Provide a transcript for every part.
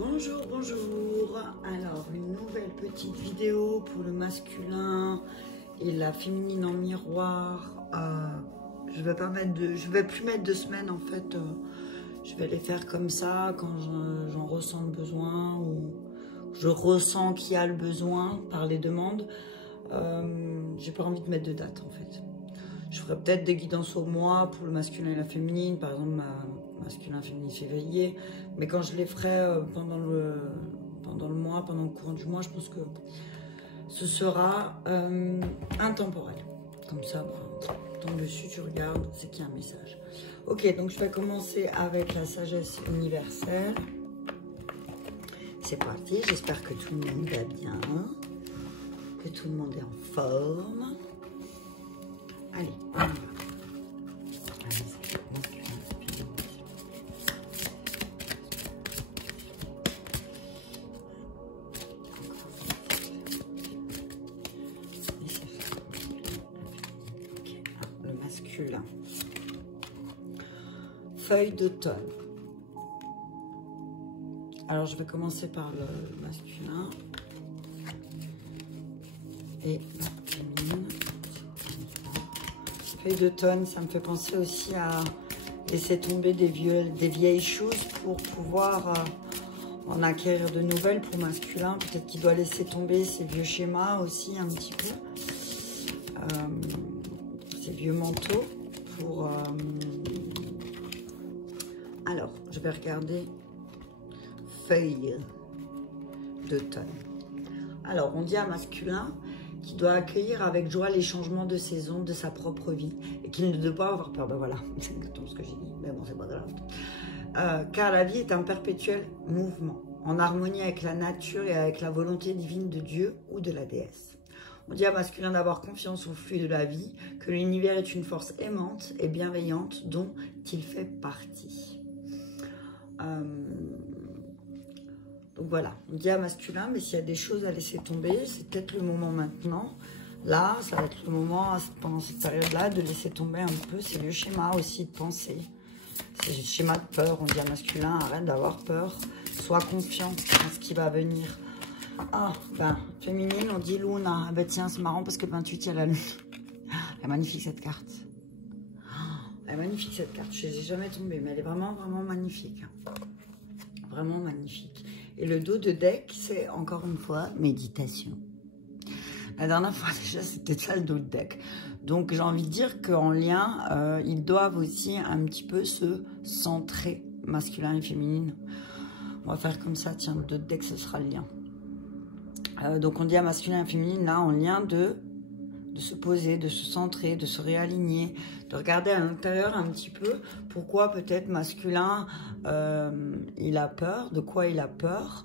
Bonjour, bonjour. Alors, une nouvelle petite vidéo pour le masculin et la féminine en miroir. Je vais plus mettre de semaines en fait. Je vais les faire comme ça quand j'en ressens le besoin ou je ressens qu'il y a le besoin par les demandes. J'ai pas envie de mettre de date en fait. Je ferai peut-être des guidances au mois pour le masculin et la féminine, par exemple masculin, féminine, février. Mais quand je les ferai pendant le mois, pendant le courant du mois, je pense que ce sera intemporel. Comme ça, tombe dessus, tu regardes, c'est qu'il y a un message. Ok, donc je vais commencer avec la sagesse universelle. C'est parti, j'espère que tout le monde va bien, que tout le monde est en forme. Allez, on y va. Le masculin. Feuille d'automne. Alors, je vais commencer par le masculin et la féminine. Feuille d'automne, ça me fait penser aussi à laisser tomber des vieilles choses pour pouvoir en acquérir de nouvelles pour masculin. Peut-être qu'il doit laisser tomber ses vieux schémas aussi un petit peu. Ses vieux manteaux pour... Alors, je vais regarder feuille d'automne. Alors, on dit à masculin qui doit accueillir avec joie les changements de saison de sa propre vie et qu'il ne doit pas avoir peur. Ben voilà, c'est exactement ce que j'ai dit, mais bon, c'est pas grave. Car la vie est un perpétuel mouvement, en harmonie avec la nature et avec la volonté divine de Dieu ou de la déesse. On dit à masculin d'avoir confiance au flux de la vie, que l'univers est une force aimante et bienveillante dont il fait partie. Donc voilà, on dit à masculin, mais s'il y a des choses à laisser tomber, c'est peut-être le moment maintenant. Là, ça va être le moment, pendant cette période-là, de laisser tomber un peu ces vieux schémas aussi de pensée. Ces schémas de peur, on dit à masculin, arrête d'avoir peur, sois confiant en ce qui va venir. Ah, ben, féminine, on dit Luna. Ah ben tiens, c'est marrant parce que le 28, il y a la lune. Elle est magnifique cette carte. Elle est magnifique cette carte, je ne l'ai jamais tombée, mais elle est vraiment, vraiment magnifique. Vraiment magnifique. Et le dos de deck, c'est encore une fois méditation. La dernière fois déjà, c'était ça le dos de deck. Donc j'ai envie de dire qu'en lien, ils doivent aussi un petit peu se centrer, masculin et féminine. On va faire comme ça, tiens, le dos de deck, ce sera le lien. Donc on dit à masculin et féminine, là, en lien de se poser, de se centrer, de se réaligner, de regarder à l'intérieur un petit peu pourquoi peut-être masculin, il a peur, de quoi il a peur.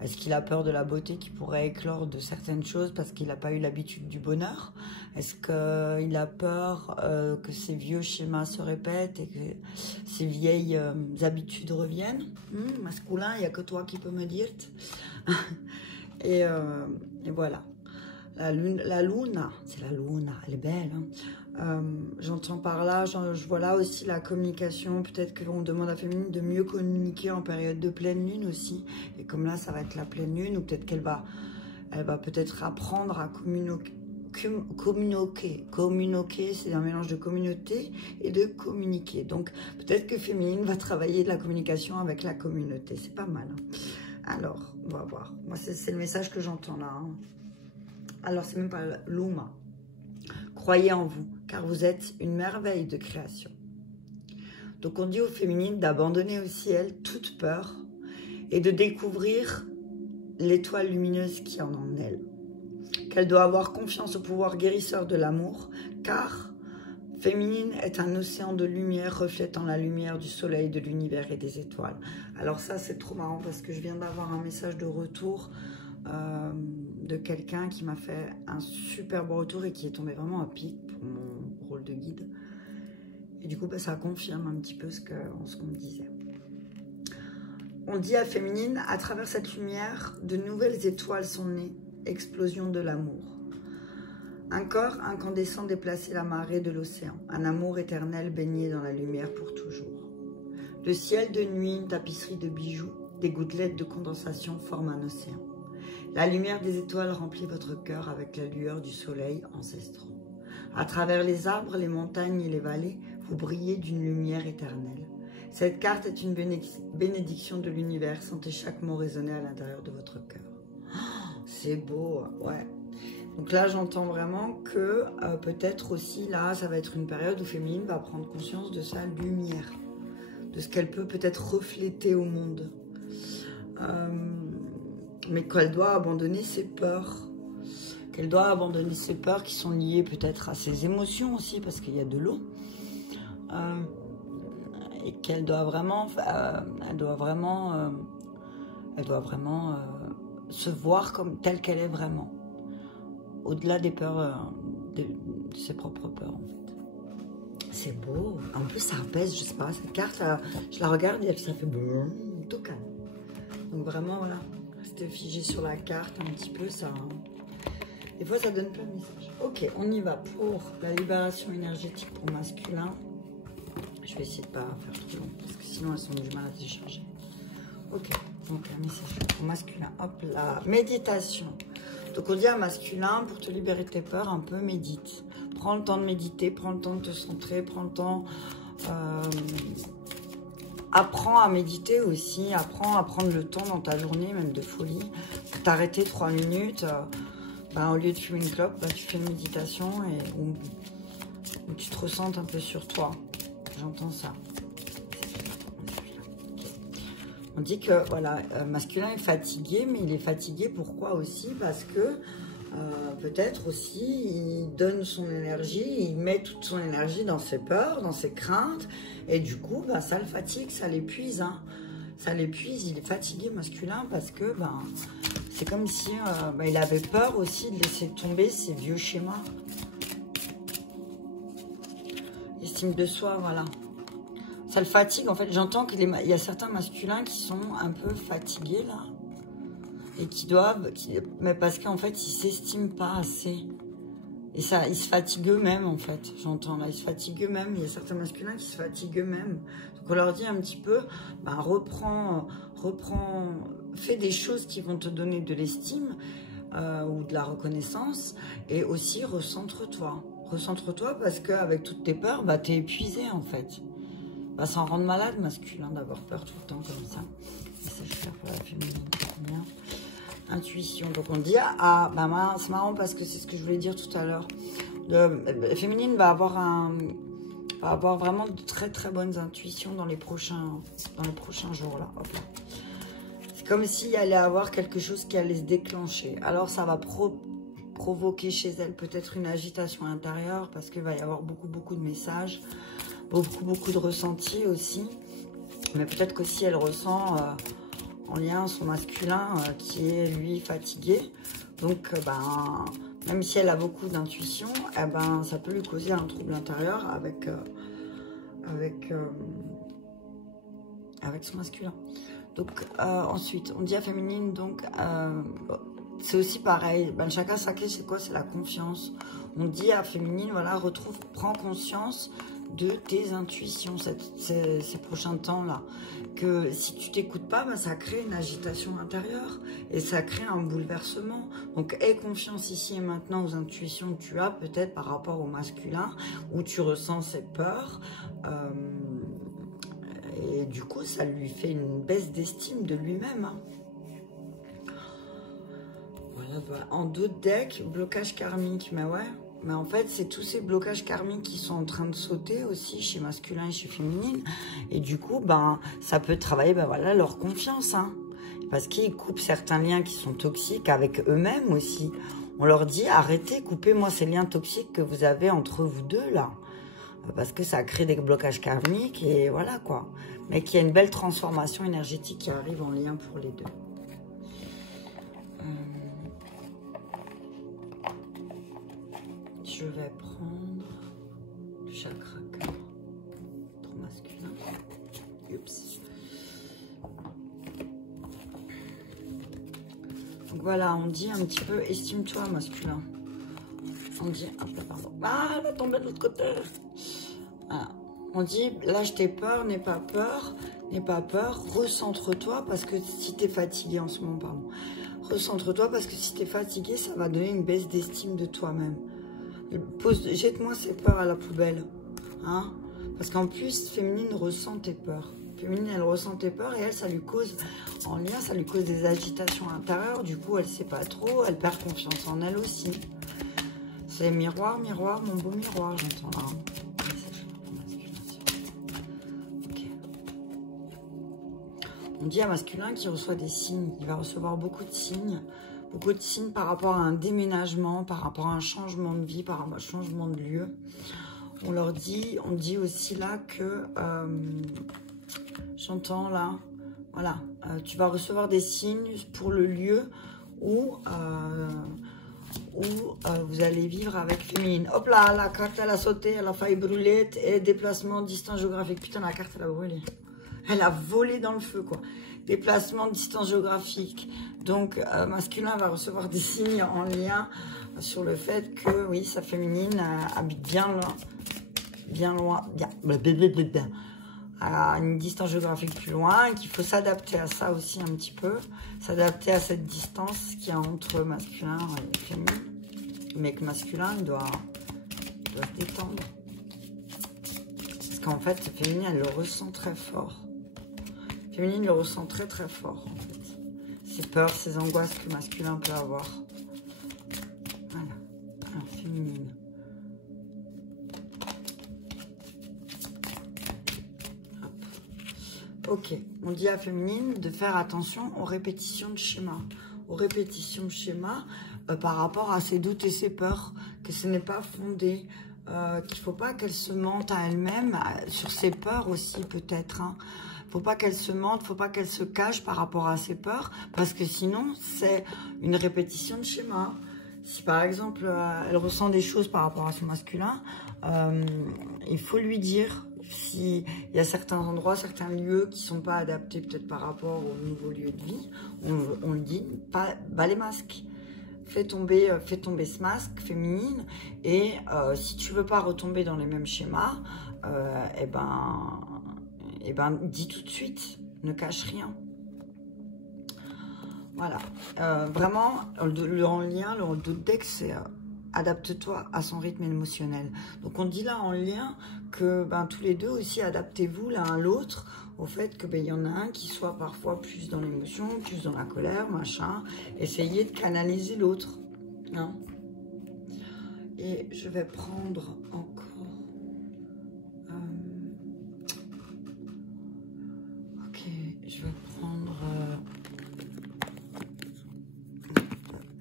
Est-ce qu'il a peur de la beauté qui pourrait éclore de certaines choses parce qu'il n'a pas eu l'habitude du bonheur? Est-ce qu'il a peur que ces vieux schémas se répètent et que ces vieilles habitudes reviennent? Masculin, il n'y a que toi qui peux me dire. et voilà. La luna, c'est la luna, elle est belle. Hein. J'entends par là, je vois là aussi la communication. Peut-être qu'on demande à féminine de mieux communiquer en période de pleine lune aussi. Et comme là, ça va être la pleine lune, ou peut-être qu'elle va peut-être apprendre à communiquer, c'est un mélange de communauté et de communiquer. Donc, peut-être que féminine va travailler de la communication avec la communauté. C'est pas mal. Hein. Alors, on va voir. Moi, c'est le message que j'entends là. Hein. Alors, c'est même pas Luma. Croyez en vous, car vous êtes une merveille de création. Donc, on dit aux féminines d'abandonner au ciel toute peur et de découvrir l'étoile lumineuse qui en elle. Qu'elle doit avoir confiance au pouvoir guérisseur de l'amour, car féminine est un océan de lumière reflétant la lumière du soleil, de l'univers et des étoiles. Alors ça, c'est trop marrant parce que je viens d'avoir un message de retour de quelqu'un qui m'a fait un super beau retour et qui est tombé vraiment à pic pour mon rôle de guide. Et du coup, ça confirme un petit peu ce qu'on me disait. On dit à féminine, à travers cette lumière, de nouvelles étoiles sont nées, explosion de l'amour. Un corps incandescent déplaçait la marée de l'océan, un amour éternel baigné dans la lumière pour toujours. Le ciel de nuit, une tapisserie de bijoux, des gouttelettes de condensation forment un océan. La lumière des étoiles remplit votre cœur avec la lueur du soleil ancestraux. À travers les arbres, les montagnes et les vallées, vous brillez d'une lumière éternelle. Cette carte est une bénédiction de l'univers. Sentez chaque mot résonner à l'intérieur de votre cœur. Oh, c'est beau, ouais. Donc là, j'entends vraiment que peut-être aussi, là, ça va être une période où Féminine va prendre conscience de sa lumière, de ce qu'elle peut peut-être refléter au monde. Mais qu'elle doit abandonner ses peurs. Qu'elle doit abandonner ses peurs qui sont liées peut-être à ses émotions aussi, parce qu'il y a de l'eau. Et qu'elle doit vraiment, se voir comme telle qu'elle est vraiment, au-delà des peurs, de ses propres peurs en fait. C'est beau. En plus ça apaise, je sais pas, cette carte, je la regarde et ça fait tout calme. Donc vraiment voilà, rester figé sur la carte un petit peu, ça. Des fois ça donne plein de messages. Ok, on y va pour la libération énergétique pour masculin. Je vais essayer de ne pas faire trop long, parce que sinon elles sont du mal à décharger. Ok, donc un message pour masculin. Hop, la méditation. Donc on dit à masculin, pour te libérer de tes peurs, un peu médite. Prends le temps de méditer, prends le temps de te centrer, prends le temps... apprends à méditer aussi, apprends à prendre le temps dans ta journée, même de folie. T'arrêter 3 minutes, au lieu de fumer une clope, tu fais une méditation et où tu te ressentes un peu sur toi. J'entends ça. On dit que voilà, masculin est fatigué, mais il est fatigué pourquoi aussi? Parce que peut-être aussi il donne son énergie, il met toute son énergie dans ses peurs, dans ses craintes, et du coup ça le fatigue, ça l'épuise. Hein. Ça l'épuise, il est fatigué masculin parce que c'est comme si il avait peur aussi de laisser tomber ses vieux schémas. Estime de soi, voilà. Ça le fatigue, en fait. J'entends qu'il y a certains masculins qui sont un peu fatigués, là. Et qui doivent... mais parce qu'en fait, ils ne s'estiment pas assez. Et ça, ils se fatiguent eux-mêmes, en fait. J'entends, là. Ils se fatiguent eux-mêmes. Il y a certains masculins qui se fatiguent eux-mêmes. Donc, on leur dit un petit peu, reprends... Fais des choses qui vont te donner de l'estime ou de la reconnaissance. Et aussi, recentre-toi. Recentre-toi parce qu'avec toutes tes peurs, tu es épuisé en fait. Ça en rend malade masculin d'avoir peur tout le temps comme ça. Et ça, je vais faire pour la féminine. Bien. Intuition. Donc on dit, c'est marrant parce que c'est ce que je voulais dire tout à l'heure. La féminine va avoir vraiment de très très bonnes intuitions dans les prochains jours là. Hop là. C'est comme s'il allait avoir quelque chose qui allait se déclencher. Alors ça va provoquer chez elle peut-être une agitation intérieure parce qu'il va y avoir beaucoup de messages, beaucoup de ressentis aussi, mais peut-être qu'aussi elle ressent en lien son masculin qui est lui fatigué, donc même si elle a beaucoup d'intuition, ça peut lui causer un trouble intérieur avec son masculin. Donc ensuite on dit à féminine, donc c'est aussi pareil, chacun sa clé, c'est quoi? C'est la confiance. On dit à féminine, voilà, prends conscience de tes intuitions ces prochains temps-là. Que si tu t'écoutes pas, ça crée une agitation intérieure et ça crée un bouleversement. Donc aie confiance ici et maintenant aux intuitions que tu as, peut-être par rapport au masculin, où tu ressens cette peur. Et du coup, ça lui fait une baisse d'estime de lui-même. Hein. Voilà. En d'autres decks, blocage karmique, mais ouais. Mais en fait, c'est tous ces blocages karmiques qui sont en train de sauter aussi chez masculin et chez féminine. Et du coup, ça peut travailler leur confiance. Hein. Parce qu'ils coupent certains liens qui sont toxiques avec eux-mêmes aussi. On leur dit, arrêtez, coupez-moi ces liens toxiques que vous avez entre vous deux, là. Parce que ça crée des blocages karmiques et voilà, quoi. Mais qu'il y a une belle transformation énergétique qui arrive en lien pour les deux. Je vais prendre le chakra cœur pour masculin. Oups. Donc voilà, on dit un petit peu estime-toi masculin. On dit, hop là, pardon. Elle va tomber de l'autre côté. Voilà. On dit, lâche tes peurs, n'aie pas peur. n'aie pas peur, recentre-toi parce que si tu es fatigué en ce moment, pardon, recentre-toi parce que si tu es fatigué, ça va donner une baisse d'estime de toi-même. Jette-moi ces peurs à la poubelle, hein, parce qu'en plus, féminine ressent tes peurs. Féminine, elle ressent tes peurs et elle, ça lui cause, en lien, ça lui cause des agitations intérieures. Du coup, elle sait pas trop, elle perd confiance en elle aussi. C'est miroir, miroir, mon beau miroir, j'entends là. On dit à masculin qui reçoit des signes, il va recevoir beaucoup de signes par rapport à un déménagement, par rapport à un changement de vie, par rapport à un changement de lieu. On dit aussi là que, j'entends là, voilà, tu vas recevoir des signes pour le lieu où vous allez vivre avec féminine. Hop là, la carte elle a sauté, elle a failli brûler, et déplacement, distance géographique. Putain, la carte elle a brûlé. Elle a volé dans le feu, quoi. Déplacement, distance géographique. Donc, masculin va recevoir des signes en lien sur le fait que, oui, sa féminine habite bien loin, à une distance géographique plus loin, et qu'il faut s'adapter à ça aussi un petit peu. S'adapter à cette distance qu'il y a entre masculin et féminin. Le mec masculin, il doit se détendre. Parce qu'en fait, féminine, elle le ressent très fort. Féminine le ressent très très fort en fait. Ses peurs, ses angoisses que masculin peut avoir. Voilà. Alors, féminine. Hop. Ok. On dit à féminine de faire attention aux répétitions de schémas. Aux répétitions de schémas par rapport à ses doutes et ses peurs. Que ce n'est pas fondé. Qu'il ne faut pas qu'elle se mente à elle-même. Sur ses peurs aussi peut-être. Hein. Faut pas qu'elle se mente, faut pas qu'elle se cache par rapport à ses peurs, parce que sinon, c'est une répétition de schéma. Si par exemple, elle ressent des choses par rapport à son masculin, il faut lui dire s'il y a certains endroits, certains lieux qui sont pas adaptés peut-être par rapport au nouveau lieu de vie, on le dit, bas les masques. Fais tomber ce masque féminine, et si tu veux pas retomber dans les mêmes schémas, eh ben, dis tout de suite, ne cache rien. Voilà. Vraiment, en lien, le deck, c'est adapte-toi à son rythme émotionnel. Donc, on dit là en lien que tous les deux aussi, adaptez-vous l'un à l'autre au fait que y en a un qui soit parfois plus dans l'émotion, plus dans la colère, machin. Essayez de canaliser l'autre. Hein. Et je vais prendre encore... Je vais prendre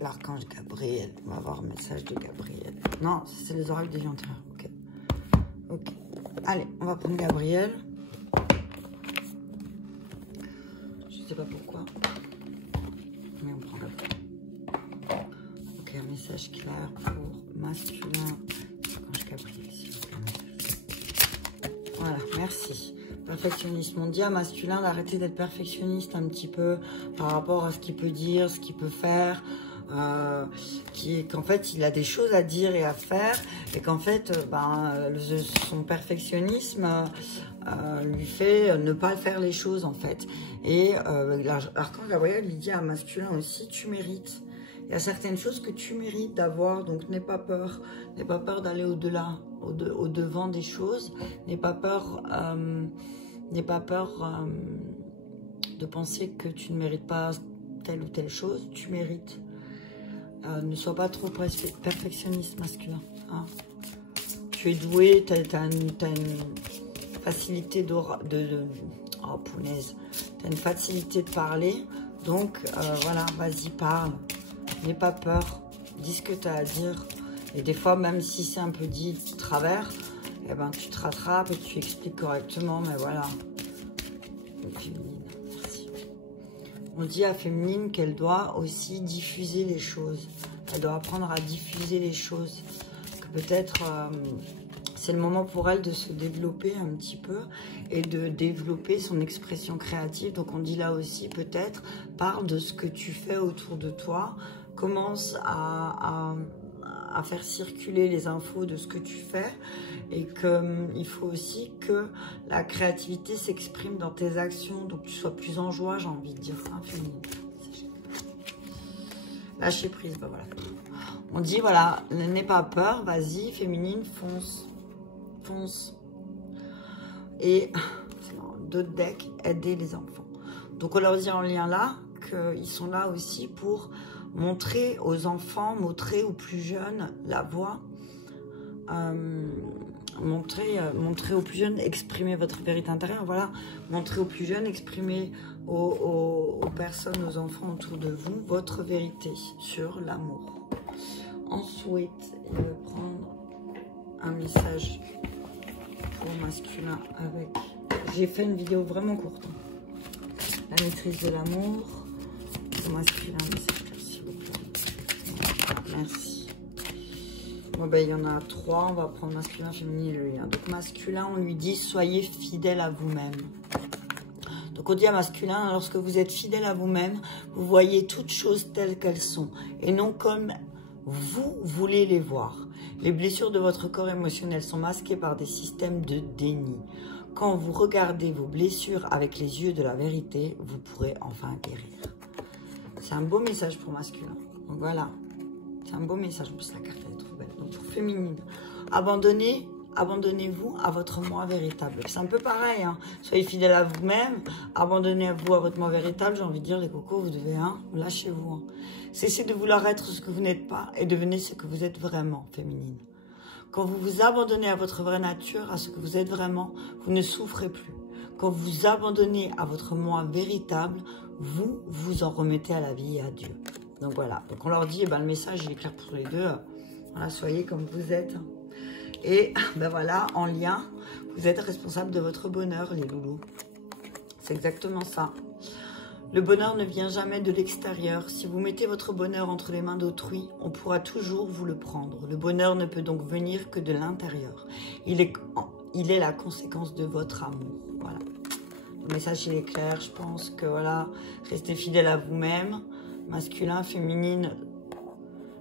l'archange Gabriel. On va voir le message de Gabriel. Non, c'est les oracles des antérieurs. Ok. Ok. Allez, on va prendre Gabriel. Je ne sais pas pourquoi. Mais on prend Gabriel. Ok, un message clair pour masculin. L'archange Gabriel, s'il vous plaît. Voilà, merci. Perfectionniste. On dit à masculin d'arrêter d'être perfectionniste un petit peu par rapport à ce qu'il peut dire, ce qu'il peut faire, qu'en fait il a des choses à dire et à faire, et qu'en fait son perfectionnisme lui fait ne pas faire les choses en fait. Et l'archange Gabriel lui dit à masculin aussi, tu mérites. Il y a certaines choses que tu mérites d'avoir, donc n'aie pas peur d'aller au-delà, au-devant des choses, n'aie pas peur de penser que tu ne mérites pas telle ou telle chose, tu mérites. Ne sois pas trop perfectionniste masculin. Hein. Tu es doué, tu as une facilité oh punaise, tu as une facilité de parler, donc voilà, vas-y, parle. N'aie pas peur, dis ce que tu as à dire. Et des fois, même si c'est un peu dit de travers, eh ben, tu te rattrapes et tu expliques correctement. Mais voilà. Féminine, merci. On dit à féminine qu'elle doit aussi diffuser les choses. Elle doit apprendre à diffuser les choses. Que peut-être c'est le moment pour elle de se développer un petit peu et de développer son expression créative. Donc on dit là aussi peut-être, parle de ce que tu fais autour de toi. Commence à à faire circuler les infos de ce que tu fais et qu'il faut aussi que la créativité s'exprime dans tes actions, donc tu sois plus en joie, j'ai envie de dire ça, féminine. Lâcher prise, bah voilà. On dit, voilà, n'aie pas peur, vas-y, féminine, fonce. Fonce. Et d'autres decks, aider les enfants. Donc on leur dit en lien là qu'ils sont là aussi pour montrer aux enfants, montrer aux plus jeunes la voie, montrer aux plus jeunes, exprimer votre vérité intérieure, voilà, montrer aux plus jeunes, exprimer aux personnes, aux enfants autour de vous, votre vérité sur l'amour. Ensuite, il va prendre un message pour masculin avec... J'ai fait une vidéo vraiment courte. La maîtrise de l'amour. Pour masculin, s'il vous plaît. Merci. Bon, ben, il y en a 3. On va prendre masculin, féminin et le lien. Donc, masculin, on lui dit, soyez fidèle à vous-même. Donc, on dit à masculin, lorsque vous êtes fidèle à vous-même, vous voyez toutes choses telles qu'elles sont et non comme vous voulez les voir. Les blessures de votre corps émotionnel sont masquées par des systèmes de déni. Quand vous regardez vos blessures avec les yeux de la vérité, vous pourrez enfin guérir. C'est un beau message pour masculin. Donc voilà, c'est un beau message. En plus, la carte est trop belle. Donc pour féminine, abandonnez-vous à votre moi véritable. C'est un peu pareil, hein. Soyez fidèle à vous-même, abandonnez-vous à votre moi véritable. J'ai envie de dire, les cocos, vous devez, hein, lâchez-vous. Hein. Cessez de vouloir être ce que vous n'êtes pas et devenez ce que vous êtes vraiment, féminine. Quand vous vous abandonnez à votre vraie nature, à ce que vous êtes vraiment, vous ne souffrez plus. Quand vous vous abandonnez à votre moi véritable, vous vous en remettez à la vie et à Dieu. Donc voilà, donc on leur dit, eh ben, le message il est clair pour les deux. Voilà, soyez comme vous êtes. Et ben voilà, en lien, vous êtes responsable de votre bonheur, les loulous. C'est exactement ça. Le bonheur ne vient jamais de l'extérieur. Si vous mettez votre bonheur entre les mains d'autrui, on pourra toujours vous le prendre. Le bonheur ne peut donc venir que de l'intérieur. Il est la conséquence de votre amour. Voilà. Le message, il est clair. Je pense que voilà, restez fidèle à vous-même. Masculin, féminine,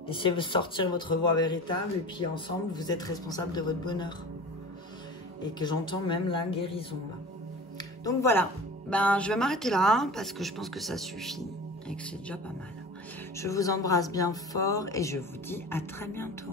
laissez sortir votre voix véritable. Et puis ensemble, vous êtes responsable de votre bonheur. Et que j'entends même la guérison. Là. Donc voilà. Ben, je vais m'arrêter là parce que je pense que ça suffit et que c'est déjà pas mal. Je vous embrasse bien fort et je vous dis à très bientôt.